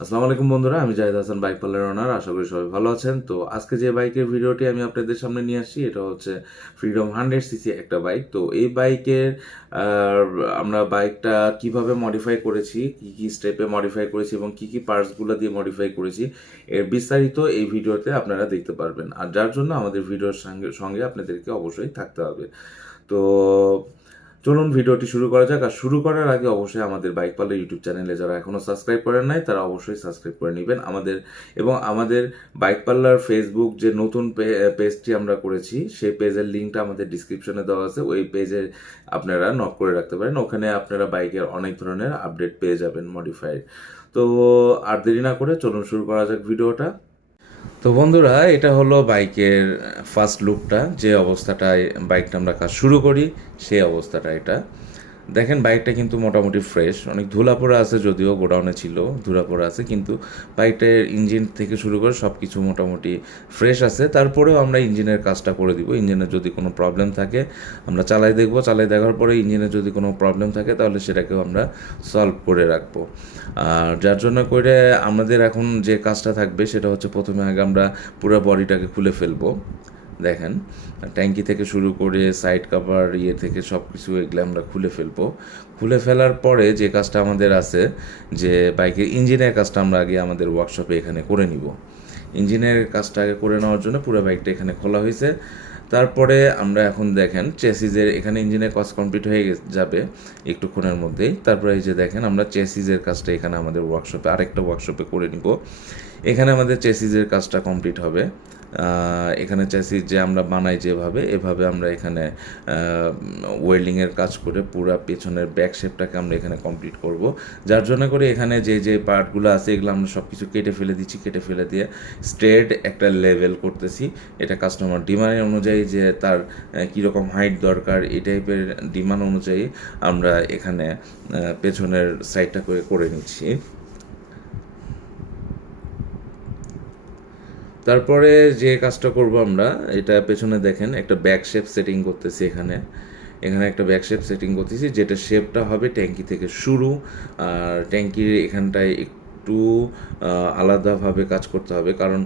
আসসালামু আলাইকুম বন্ধুরা, আমি Zahid Hasan, bike parlour owner. আশা করি সবাই ভালো আছেন। তো আজকে যে বাইকের ভিডিওটি আমি আপনাদের সামনে নিয়ে আসছি, এটা হচ্ছে ফ্রিডম 100 সিসি একটা বাইক। তো এই বাইকের আমরা বাইকটা কিভাবে মডিফাই করেছি, কি কি স্টেপে মডিফাই করেছি এবং কি কি পার্টসগুলো দিয়ে মডিফাই করেছি, এর বিস্তারিত এই ভিডিওতে আপনারা দেখতে পারবেন। আর যার জন্য আমাদের ভিডিওর সঙ্গে সঙ্গে আপনাদেরকে অবশ্যই থাকতে হবে। তো চলুন ভিডিওটি শুরু করা যাক। আর শুরু করার আগে অবশ্যই আমাদের বাইক পার্লার ইউটিউব চ্যানেলে যারা এখনো সাবস্ক্রাইব করেন নাই, তারা অবশ্যই সাবস্ক্রাইব করে নেবেন আমাদের বাইক পার্লার ফেসবুক যে নতুন পেজটি আমরা করেছি, সেই পেজের লিঙ্কটা আমাদের ডিসক্রিপশনে দেওয়া আছে। ওই পেজে আপনারা নক করে রাখতে পারেন। ওখানে আপনারা বাইকের অনেক ধরনের আপডেট পেয়ে যাবেন মডিফাইড। তো আর দেরি না করে চলুন শুরু করা যাক ভিডিওটা। তো বন্ধুরা, এটা হলো বাইকের ফার্স্ট লুকটা। যে অবস্থাটায় বাইকটা আমরা কাজ শুরু করি, সেই অবস্থাটা এটা। দেখেন বাইকটা কিন্তু মোটামুটি ফ্রেশ। অনেক ধুলাপোড়া আছে, যদিও গোডাউনে ছিল, ধুলাপোড়া আছে, কিন্তু বাইকটার ইঞ্জিন থেকে শুরু করে সব কিছু মোটামুটি ফ্রেশ আছে। তারপরেও আমরা ইঞ্জিনের কাজটা করে দিব। ইঞ্জিনের যদি কোনো প্রবলেম থাকে আমরা চালাই দেখব। চালাই দেখার পরে ইঞ্জিনের যদি কোনো প্রবলেম থাকে তাহলে সেটাকেও আমরা সলভ করে রাখবো। আর যার জন্য করে আমাদের এখন যে কাজটা থাকবে সেটা হচ্ছে, প্রথমে আগে আমরা পুরো বডিটাকে খুলে ফেলবো। দেখেন, ট্যাঙ্কি থেকে শুরু করে সাইড কভার থেকে সব কিছু এগুলো আমরা খুলে ফেলবো। খুলে ফেলার পরে যে কাজটা আমাদের আছে, যে বাইকের ইঞ্জিনের কাজটা আমরা আগে আমাদের ওয়ার্কশপে এখানে করে নিব। ইঞ্জিনের কাজটা আগে করে নেওয়ার জন্য পুরো বাইকটা এখানে খোলা হয়েছে। তারপরে আমরা এখন দেখেন চেসিজের এখানে ইঞ্জিনের কাজ কমপ্লিট হয়ে যাবে একটুক্ষণের মধ্যেই। তারপরে এই যে দেখেন আমরা চেসিজের কাজটা এখানে আমাদের ওয়ার্কশপে, আরেকটা ওয়ার্কশপে করে নিব। এখানে আমাদের চেসিজের কাজটা কমপ্লিট হবে। এখানে চেসিস যে আমরা বানাই যেভাবে, এভাবে আমরা এখানে ওয়েল্ডিংয়ের কাজ করে পুরা পেছনের ব্যাক শেপটাকে আমরা এখানে কমপ্লিট করব। যার জন্য করে এখানে যে যে পার্টগুলো আছে এগুলো আমরা সব কিছু কেটে ফেলে দিচ্ছি। কেটে ফেলে দিয়ে স্ট্রেট একটা লেভেল করতেছি। এটা কাস্টমার ডিমান্ড অনুযায়ী, যে তার কীরকম হাইট দরকার, এই টাইপের ডিমান্ড অনুযায়ী আমরা এখানে পেছনের সাইডটা করে নিচ্ছি। তারপরে যে কাজটা করব আমরা, এটা পেছনে দেখেন একটা ব্যাক শেপ সেটিং করতেছি। এখানে এখানে একটা ব্যাক শেপ সেটিং করতেছি, যেটা শেপটা হবে ট্যাঙ্কি থেকে শুরু। আর ট্যাঙ্কির এখানটায় একটু আলাদাভাবে কাজ করতে হবে, কারণ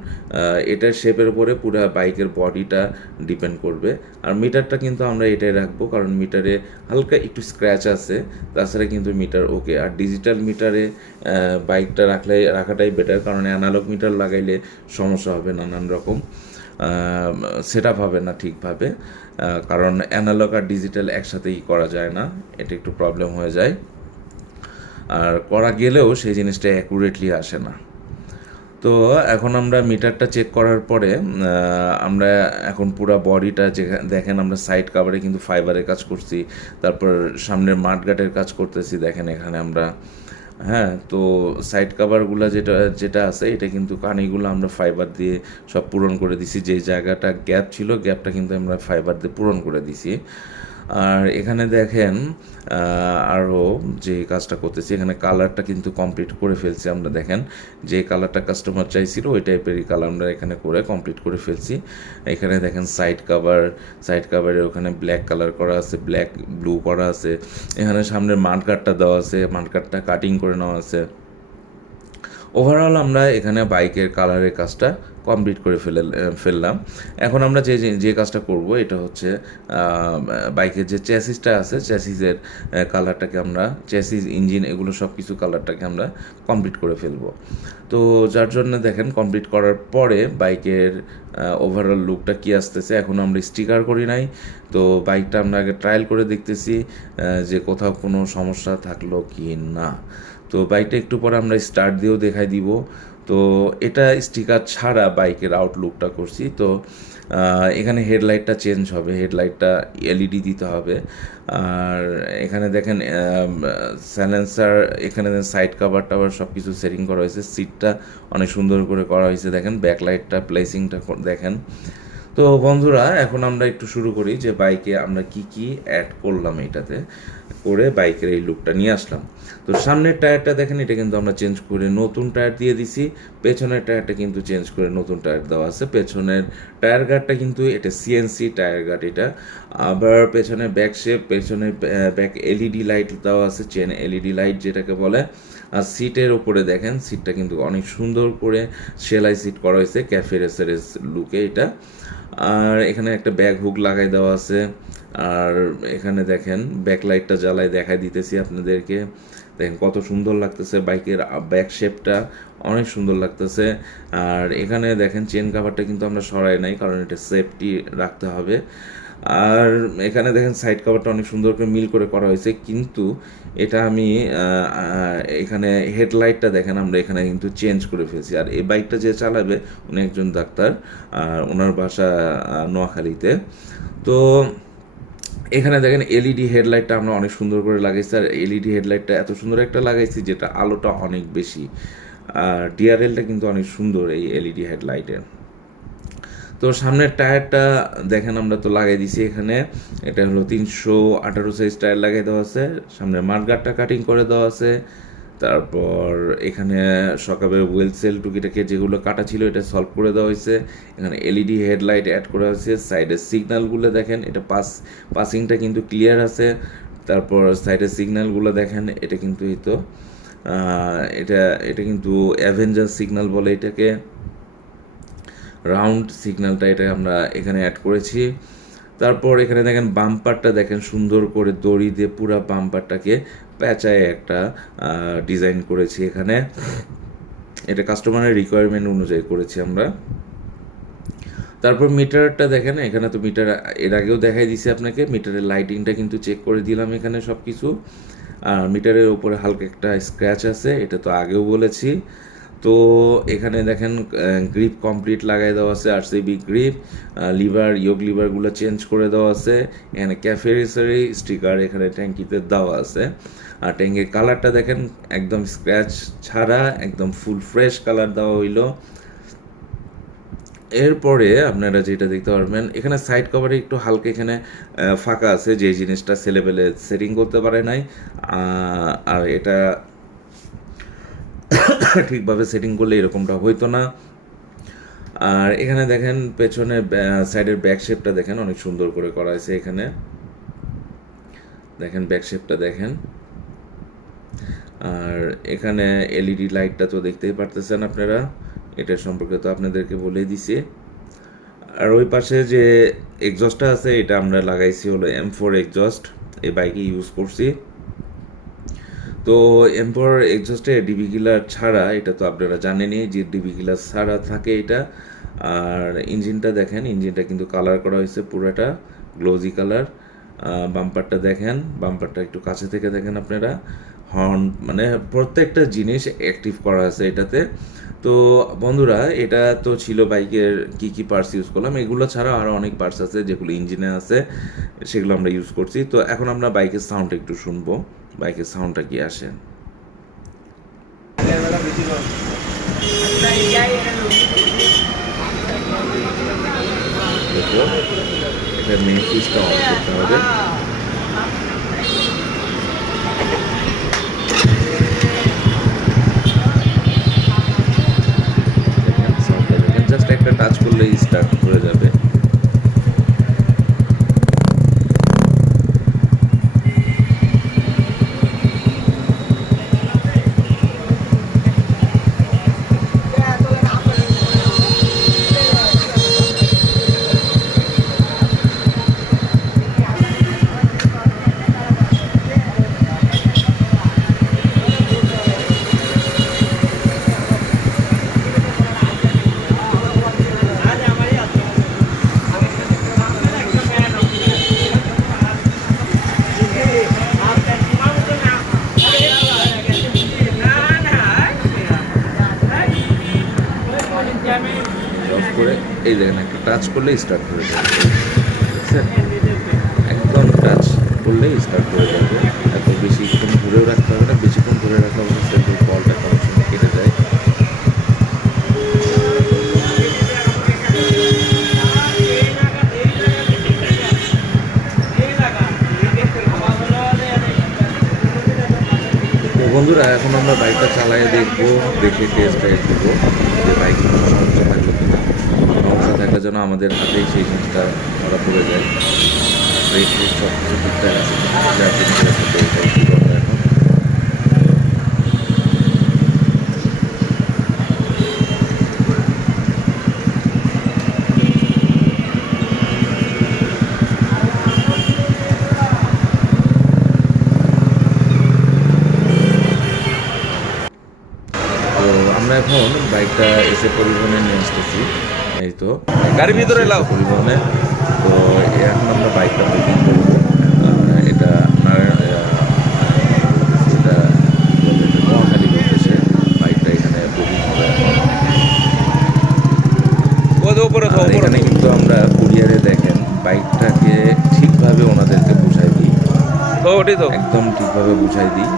এটার শেপের উপরে পুরো বাইকের বডিটা ডিপেন্ড করবে। আর মিটারটা কিন্তু আমরা এটাই রাখবো, কারণ মিটারে হালকা একটু স্ক্র্যাচ আছে, তাছাড়া কিন্তু মিটার ওকে। আর ডিজিটাল মিটারে বাইকটা রাখাটাই বেটার, কারণ অ্যানালগ মিটার লাগাইলে সমস্যা হবে নানান রকম, সেট আপ হবে না ঠিকভাবে। কারণ অ্যানালগ আর ডিজিটাল একসাথেই করা যায় না, এটা একটু প্রবলেম হয়ে যায়। আর করা গেলেও সেই জিনিসটা অ্যাকুরেটলি আসে না। তো এখন আমরা মিটারটা চেক করার পরে আমরা এখন পুরো বডিটা, যে দেখেন আমরা সাইড কাভারে কিন্তু ফাইবারের কাজ করছি। তারপর সামনের মাঠগাটের কাজ করতেছি। দেখেন এখানে আমরা, হ্যাঁ, তো সাইড কাভারগুলো যেটা যেটা আছে, এটা কিন্তু কানিগুলো আমরা ফাইবার দিয়ে সব পূরণ করে দিছি। যে জায়গাটা গ্যাপ ছিল, গ্যাপটা কিন্তু আমরা ফাইবার দিয়ে পূরণ করে দিছি। আর এখানে দেখেন আরও যে কাজটা করতেছি, এখানে কালারটা কিন্তু কমপ্লিট করে ফেলছি আমরা। দেখেন যে কালারটা কাস্টমার চাইছিল ওই টাইপেরই কালার আমরা এখানে করে কমপ্লিট করে ফেলছি। এখানে দেখেন সাইড কাভারে ওখানে ব্ল্যাক কালার করা আছে, ব্ল্যাক ব্লু করা আছে। এখানে সামনের মাঠগার্ডটা দেওয়া আছে, মাঠগার্ডটা কাটিং করে নেওয়া আছে। ওভারঅল আমরা এখানে বাইকের কালারের কাজটা কমপ্লিট করে ফেললাম। এখন আমরা যে যে কাজটা করব, এটা হচ্ছে বাইকের যে চ্যাসিসটা আছে, চ্যাসিসের কালারটাকে আমরা, চ্যাসিস ইঞ্জিন এগুলো সব কিছু কালারটাকে আমরা কমপ্লিট করে ফেলবো। তো যার জন্য দেখেন কমপ্লিট করার পরে বাইকের ওভারঅল লুকটা কী আসতেছে। এখন আমরা স্টিকার করি নাই, তো বাইকটা আমরা আগে ট্রায়াল করে দেখতেছি যে কোথাও কোনো সমস্যা থাকলো কি না। তো বাইকটা একটু পরে আমরা স্টার্ট দিয়েও দেখাই দিব। তো এটা স্টিকার ছাড়া বাইকের আউটলুকটা করছি। তো এখানে হেডলাইটটা চেঞ্জ হবে, হেডলাইটটা এলইডি দিতে হবে। আর এখানে দেখেন সাইলেন্সার, এখানে সাইড কাভার টাভার সব কিছু সেটিং করা হয়েছে। সিটটা অনেক সুন্দর করে করা হয়েছে। দেখেন ব্যাকলাইটটা প্লেসিংটা দেখেন। তো বন্ধুরা, এখন আমরা একটু শুরু করি যে বাইকে আমরা কি কি অ্যাড করলাম, এটাতে করে বাইকের এই লুকটা নিয়ে আসলাম। তো সামনের টায়ারটা দেখেন, এটা কিন্তু আমরা চেঞ্জ করে নতুন টায়ার দিয়ে দিছি। পেছনের টায়ারটা কিন্তু চেঞ্জ করে নতুন টায়ার দেওয়া আছে। পেছনের টায়ার গার্ডটা কিন্তু এটা সিএনসি টায়ার গার্ড এটা। আবার পেছনে ব্যাক শেপ, পেছনে ব্যাক এলইডি লাইট দেওয়া আছে, চেন এলইডি লাইট যেটাকে বলে। আর সিটের ওপরে দেখেন সিটটা কিন্তু অনেক সুন্দর করে সেলাই সিট করা হয়েছে ক্যাফে রেসারেস লুকে এটা। আর এখানে একটা ব্যাগ হুক লাগাই দেওয়া আছে। আর এখানে দেখেন ব্যাকলাইটটা জ্বালায় দেখাই দিতেছি আপনাদেরকে, দেখেন কত সুন্দর লাগতেছে, বাইকের ব্যাক শেপটা অনেক সুন্দর লাগতেছে। আর এখানে দেখেন চেন কাভারটা কিন্তু আমরা সরাই নাই, কারণ এটা সেফটি রাখতে হবে। আর এখানে দেখেন সাইড কভারটা অনেক সুন্দর করে মিল করে করা হয়েছে, কিন্তু এটা আমি এখানে হেডলাইটটা দেখেন আমরা এখানে কিন্তু চেঞ্জ করে ফেলছি। আর এই বাইকটা যে চালাবে উনি একজন ডাক্তার, আর ওনার বাসা নোয়াখালীতে। তো এখানে দেখেন এলইডি হেডলাইটটা আমরা অনেক সুন্দর করে লাগাইছি। আর এলইডি হেডলাইটটা এত সুন্দর একটা লাগাইছি যেটা আলোটা অনেক বেশি। আর ডিআরএলটা কিন্তু অনেক সুন্দর এই এলইডি হেডলাইটের। তো সামনের টায়ারটা দেখেন আমরা তো লাগাই দিছি এখানে, এটা হলো 318 সাইজ টায়ার লাগাই দেওয়া আছে। সামনের মাঠগার্ডটা কাটিং করে দেওয়া আছে। তারপর এখানে সকালের হুইল সেল টুকিটাকে যেগুলো কাটা ছিল এটা সলভ করে দেওয়া হয়েছে। এখানে এলইডি হেডলাইট অ্যাড করা হয়েছে। সাইডের সিগন্যালগুলো দেখেন, এটা পাসিংটা কিন্তু ক্লিয়ার আছে। তারপর সাইডের সিগন্যালগুলো দেখেন, এটা কিন্তু এই তো এটা এটা কিন্তু অ্যাভেঞ্জার সিগন্যাল বলে এটাকে, রাউন্ড সিগন্যালটা এটা আমরা এখানে অ্যাড করেছি। তারপর এখানে দেখেন বাম্পারটা দেখেন সুন্দর করে দড়ি দিয়ে পুরো বাম্পারটাকে প্যাঁচায় একটা ডিজাইন করেছি এখানে, এটা কাস্টমারের রিকোয়ারমেন্ট অনুযায়ী করেছি আমরা। তারপর মিটারটা দেখেন, এখানে তো মিটার এর আগেও দেখাই দিছি আপনাকে, মিটারের লাইটিংটা কিন্তু চেক করে দিলাম এখানে সব কিছু। আর মিটারের উপরে হালকা একটা স্ক্র্যাচ আছে, এটা তো আগেও বলেছি। তো এখানে দেখেন গ্রিপ কমপ্লিট লাগাই দেওয়া আছে, আরসিবি গ্রিপ, লিভার ইয়োগ লিভারগুলো চেঞ্জ করে দেওয়া আছে। এখানে ক্যাফে রেসারি স্টিকার এখানে ট্যাঙ্কিতে দেওয়া আছে। আর ট্যাঙ্কির কালারটা দেখেন একদম স্ক্র্যাচ ছাড়া একদম ফুল ফ্রেশ কালার দেওয়া হইলো। এরপরে আপনারা যেটা দেখতে পারবেন এখানে সাইড কভারে একটু হালকা এখানে ফাঁকা আছে, যে জিনিসটা ছেলেবেলে সেটিং করতে পারে নাই। আর এটা ঠিকভাবে সেটিং করলে এরকমটা হইতো না। আর এখানে দেখেন পেছনে সাইডের ব্যাক শেপটা দেখেন অনেক সুন্দর করে করা হয়েছে এখানে, দেখেন ব্যাক শেপটা দেখেন। আর এখানে এলইডি লাইটটা তো দেখতেই পারতেছেন আপনারা, এটা সম্পর্কে তো আপনাদেরকে বলেই দিছি। আর ওই পাশে যে এক্সস্টটা আছে এটা আমরা লাগাইছি হলো M4 এক্সস্ট, এই বাইকে ইউজ করছি। তো M4 এক্সস্টে ডিবি কিলার ছাড়া, এটা তো আপনারা জানেনই যে ডিবি কিলার ছাড়া থাকে এটা। আর ইঞ্জিনটা দেখেন, ইঞ্জিনটা কিন্তু কালার করা হয়েছে পুরোটা গ্লোজি কালার। বাম্পারটা দেখেন, বাম্পারটা একটু কাছে থেকে দেখেন আপনারা, হর্ন মানে প্রত্যেকটা জিনিস অ্যাক্টিভ করা আছে এটাতে। তো বন্ধুরা এটা তো ছিল বাইকের কি কি পার্টস ইউজ করলাম, এগুলো ছাড়া আরও অনেক পার্টস আছে যেগুলো ইঞ্জিনে আছে, সেগুলো আমরা ইউজ করছি। তো এখন আমরা বাইকের সাউন্ড একটু শুনবো, বাইকের সাউন্ডটা কি আসে। এটা মেন সুইচটা অন করতে হবে। জাস্ট একটা টাচ করলেই স্টার্ট করে যাবে। করে এই দেখেন একটা টাচ করলেই স্টার্ট করে যাবে, বুঝছেন? একদম টাচ করলেই স্টার্ট করে যাবে। এত বেশিক্ষণ ধরেও রাখতে হবে না, বেশিক্ষণ ধরে রাখা অবস্থায় কলটা কোনো সময় কেটে যায়। বন্ধুরা এখন আমরা বাইকটা চালিয়ে দেখবো, দেখে টেস্ট ড্রাইভ দেবো যে বাইকে কোনো সমস্যা থাকলো কিনা। সমস্যা থাকলে যেন আমাদের হাতেই সেই জিনিসটা ধরা পড়ে যায়। ব্রেক ট্রেক সব কিছু ঠিকঠাক আছে, যার জন্য এখন আমরা এখন বাইকটা এসে পরিবহনে নিয়ে আসতেছি। এই তো গাড়ির ভিতরে লাও। পরিবহনে। তো এখন আমরা বাইকটা বুকিং করবো। এটা এটা নোয়াখালী উদ্দেশ্যে বাইকটা এখানে বুকিং হবে এখন। আর এখানে কিন্তু আমরা কুরিয়ারে দেখেন বাইকটাকে ঠিকভাবে ওনাদেরকে বুঝাই দিই, একদম ঠিকভাবে বুঝাই দিই,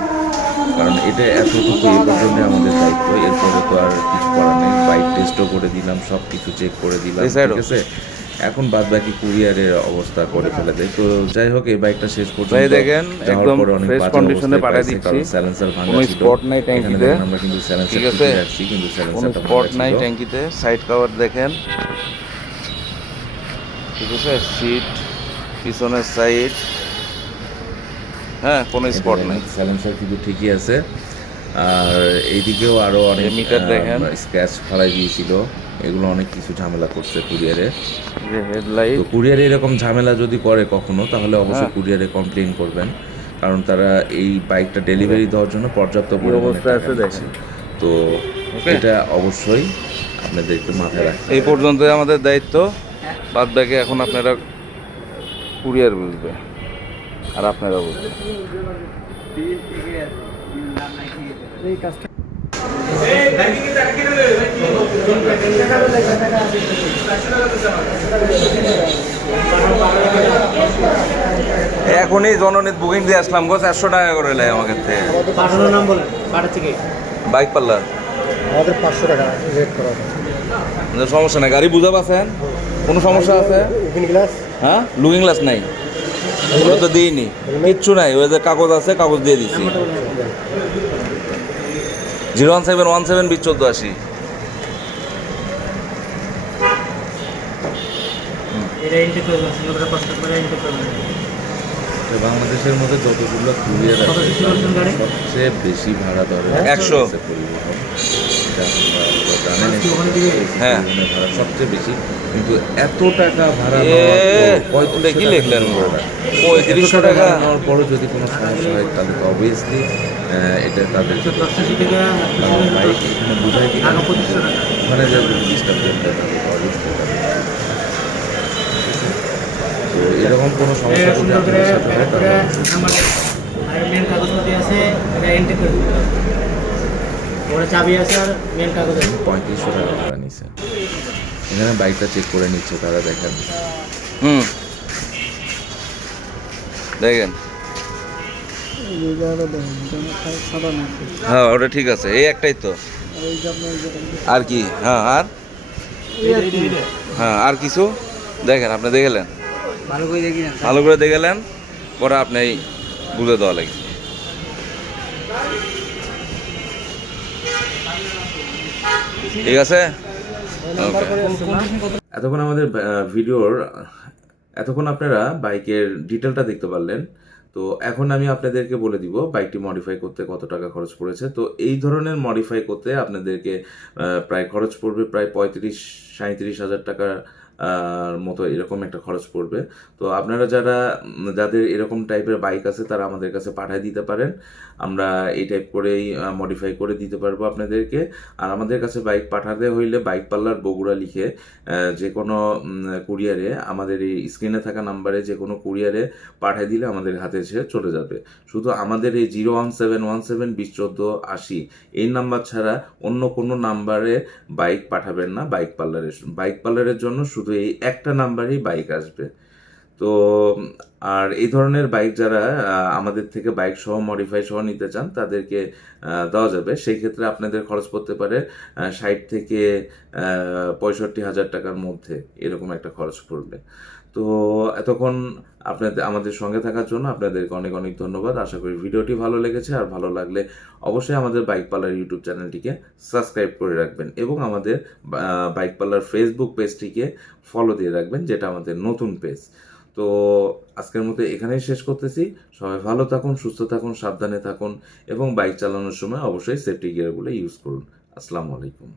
কারণ এটা এতটুকু এই পর্যন্ত আমাদের দায়িত্ব। এরপরে তো আর কিছু করার নেই। বাইক টেস্টও করে দিলাম, সব কিছু চেক করে দিলাম, ঠিক আছে। এখন বাদ বাকি কুরিয়ারের অবস্থা করে ফেলে দেয়। তো যাই হোক, এই বাইকটা শেষ পর্যন্ত দেখেন একদম ফ্রেশ কন্ডিশনে পাঠিয়ে দিচ্ছি। সাইলেন্সার ভাঙা কোনো ছিল, স্পট নাই ট্যাঙ্কিতে, আমরা কিন্তু সাইলেন্সার ঠিক আছে, রাখছি, কিন্তু কোনো সাইলেন্সারটা স্পট নাই ট্যাঙ্কিতে। সাইড কভার দেখেন, ঠিক আছে, সিট পিছনের সাইড, হ্যাঁ কোনো স্পট নাই। সাইলেন্সার কিন্তু ঠিকই আছে। আর এইদিকেও আরো অনেক মিটার দেখেন, স্ক্র্যাচ ফালাই দিয়েছিল, এগুলো অনেক কিছু ঝামেলা করছে কুরিয়ারে। হেডলাইট। তো কুরিয়ারে এরকম ঝামেলা যদি করে কখনো, তাহলে অবশ্যই কুরিয়ারে কমপ্লেন করবেন, কারণ তারা এই বাইকটা ডেলিভারি দেওয়ার জন্য পর্যাপ্ত পরিমাণে টাকা দিচ্ছে। তো এটা অবশ্যই আপনাদেরকে মাথায় রাখতে হবে। এই পর্যন্তই আমাদের দায়িত্ব, বাদ বাকি এখন আপনারা কুরিয়ার বুঝবে আর আপনারা বুঝবেন। এখনই জননীত বুকিং দিয়ে আসলাম গো, 400 টাকা করে নেয় আমাকে থেকে। পাঠানোর নাম বলেন, পাঠাচ্ছে কি? বাইক পাল্লা আমাদের 500 টাকা রেট করা আছে। সমস্যা নাই, গাড়ি বুঝা পাচ্ছেন? কোনো সমস্যা আছে? লুকিং গ্লাস, হ্যাঁ লুকিং গ্লাস নাই, ওটা তো দিইনি, কিচ্ছু নাই। ওই যে কাগজ আছে, কাগজ দিয়ে দিচ্ছি। 01717 এটা ইনটেক করে দিন, সিঙ্গাপুরে 500 টাকা ইনটেক করে দিন। তো বাংলাদেশের মধ্যে যতগুলো কুরিয়ার আছে সবচেয়ে বেশি ভাড়া ধরে 100 পরিবহন। এটা আপনারা জানেন, হ্যাঁ ভাড়া সবচেয়ে বেশি, কিন্তু এত টাকা ভাড়া কি লিখলেন 3500 টাকা নেওয়ার পরও যদি কোনো সমস্যা হয়, তাহলে তো অবভিয়াসলি এটা তাদের বাইক এখানে বোঝায় কি ওখানে যে ডিস্টার্ব করতে তাহলে তো অবশ্যই তো এরকম কোনো সমস্যা যদি আপনাদের সাথে হয় তাহলে মেন কাগজপাতি আছে, এটা ইনটেক করে দিন। ওরা চাবি আছে আর মেন কাগজ আছে। 3500 টাকা ভাড়া নিছে। এখানে বাইকটা চেক করে নিচ্ছে তারা, দেখেন। দেখেন, হ্যাঁ ওটা ঠিক আছে, এই একটাই তো। আর কি? হ্যাঁ আর হ্যাঁ আর কিছু দেখেন, আপনি দেখলেন, ভালো করে দেখলেন, পরে আপনি বুঝে দেওয়া লাগে। ঠিক আছে। এতক্ষণ আমাদের ভিডিওর এতক্ষণ আপনারা বাইকের ডিটেলটা দেখতে পারলেন। তো এখন আমি আপনাদেরকে বলে দিব বাইকটি মডিফাই করতে কত টাকা খরচ পড়েছে। তো এই ধরনের মডিফাই করতে আপনাদেরকে প্রায় খরচ পড়বে প্রায় 35-37 হাজার টাকা মতো, এরকম একটা খরচ পড়বে। তো আপনারা যাদের এরকম টাইপের বাইক আছে তারা আমাদের কাছে পাঠিয়ে দিতে পারেন, আমরা এই টাইপ করেই মডিফাই করে দিতে পারবো আপনাদেরকে। আর আমাদের কাছে বাইক পাঠাতে হইলে বাইক পার্লার বগুড়া লিখে যে কোনো কুরিয়ারে, আমাদের এই স্ক্রিনে থাকা নাম্বারে যে কোনো কুরিয়ারে পাঠিয়ে দিলে আমাদের হাতে এসে চলে যাবে। শুধু আমাদের এই 01717201480 এই নাম্বার ছাড়া অন্য কোনো নাম্বারে বাইক পাঠাবেন না। বাইক পার্লারের জন্য শুধু এই একটা নাম্বারেই বাইক আসবে। তো আর এই ধরনের বাইক যারা আমাদের থেকে বাইক সহ মডিফাই সহ নিতে চান তাদেরকে দেওয়া যাবে। সেই ক্ষেত্রে আপনাদের খরচ পড়তে পারে 60 থেকে 65 হাজার টাকার মধ্যে, এরকম একটা খরচ পড়বে। তো এতক্ষণ আমাদের সঙ্গে থাকার জন্য আপনাদেরকে অনেক অনেক ধন্যবাদ। আশা করি ভিডিওটি ভালো লেগেছে। আর ভালো লাগলে অবশ্যই আমাদের বাইক পার্লার ইউটিউব চ্যানেলটিকে সাবস্ক্রাইব করে রাখবেন এবং আমাদের বাইক পার্লার ফেসবুক পেজটিকে ফলো দিয়ে রাখবেন, যেটা আমাদের নতুন পেজ। তো আজকের মতো এখানেই শেষ করতেছি। সবাই ভালো থাকুন, সুস্থ থাকুন, সাবধানে থাকুন এবং বাইক চালানোর সময় অবশ্যই সেফটি গিয়ারগুলো ইউজ করুন। আসসালামু আলাইকুম।